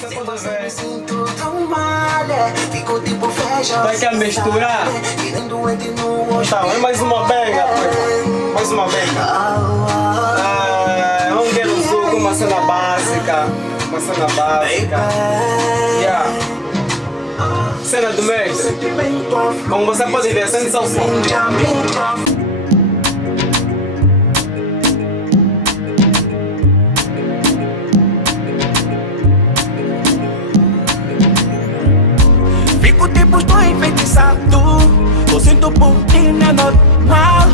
Você pode ver. Me sinto tão mal, fico tipo feijão. Vai quer misturar? Então, é mais uma benga, mais uma benga. Vamos ver o suco, uma cena básica. Uma cena básica. Yeah. Cena do mestre. Como você pode ver, sente só o som. Fico tipo, estou enfeitiçado. Eu sinto por ti, não é normal.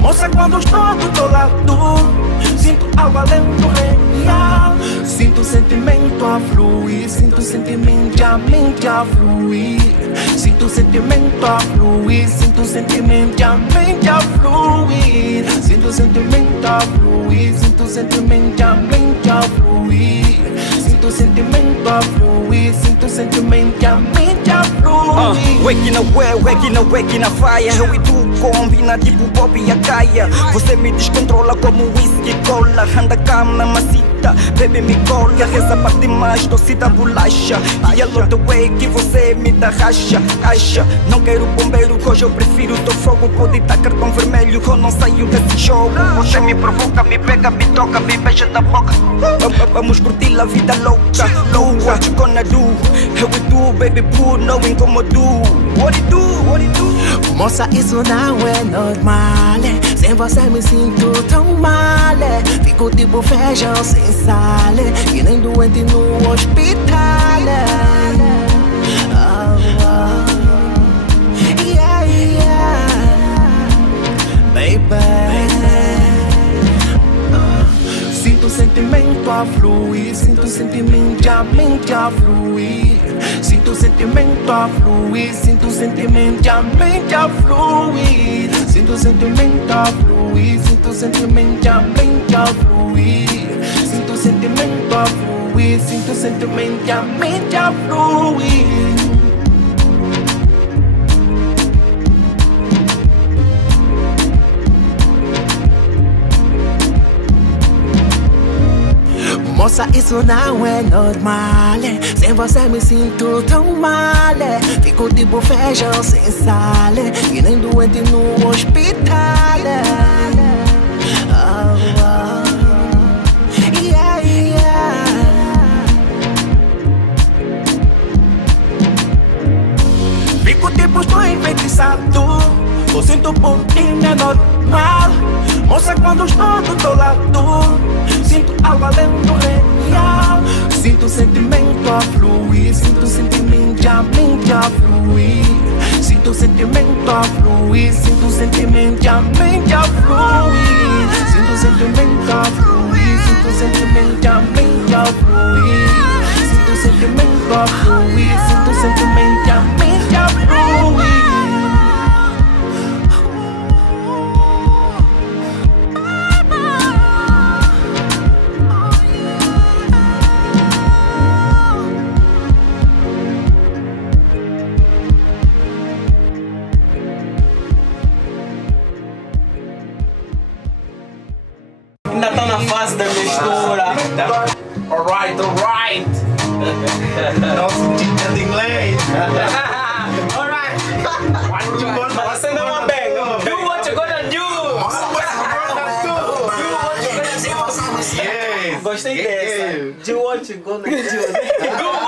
Moça, quando estou do teu lado, sinto algo além do real. Sinto o sentimento a fluir, sinto o sentimento a mente a fluir. Sinto o sentimento a fluir, sinto o sentimento a mente a fluir. Sinto o sentimento a fluir, sinto o sentimento a mente a fluir. Sinto o sentimento a fluir, sinto o sentimento a mente a fluir. Waking away, waking a fire. Eu e tu combina tipo Bob e a Gaia. Você me descontrola como whisky cola. Anda cá, mamacita, bebe me cola. Essa parte mais doce da bolacha. E a lot the way que você me dá racha. Acha, não quero bombeiro, hoje eu prefiro teu fogo. Pode dar cartão vermelho, eu não saio desse jogo. Você me provoca, me pega, me toca, me beija da boca. Vamos curtir a vida louca. Lua, gonna do. Eu e tu, baby boo, não incomodo. What it do, what it do? Moça, isso não é normal. Sem você me sinto tão mal. Fico tipo feijão sem sal, e nem doente no hospital. Yeah, yeah. Baby. Sinto o sentimento a fluir, sinto o sentimento a mente a fluir. Sinto o sentimento a fluir, sinto o sentimento a mente a fluir. Sinto o sentimento a fluir, sinto o sentimento a mente a fluir. Sinto o sentimento a fluir, sinto o sentimento a mente a fluir. Moça, isso não é normal. Sem você me sinto tão mal. Fico tipo feijão sem sal, e nem doente no hospital. Yeah, yeah. Fico tipo, estou enfeitiçado. Eu sinto por ti, não é normal. Moça, quando estou do teu lado, sinto algo além do real. Sinto o sentimento a fluir, sinto o sentimento a mente a fluir. Sinto o sentimento a fluir, sinto o sentimento a mente a fluir. Sinto o sentimento a fluir, sinto o sentimento a mente a fluir. Sinto o sentimento a fluir, sinto o sentimento a mente a fluir. Ainda tá na fase da mistura. Alright. Nosso dica de inglês. Alright. Mas você não é uma benga. Do what you gonna do. Yes. Gostei dessa. Do what you gonna do.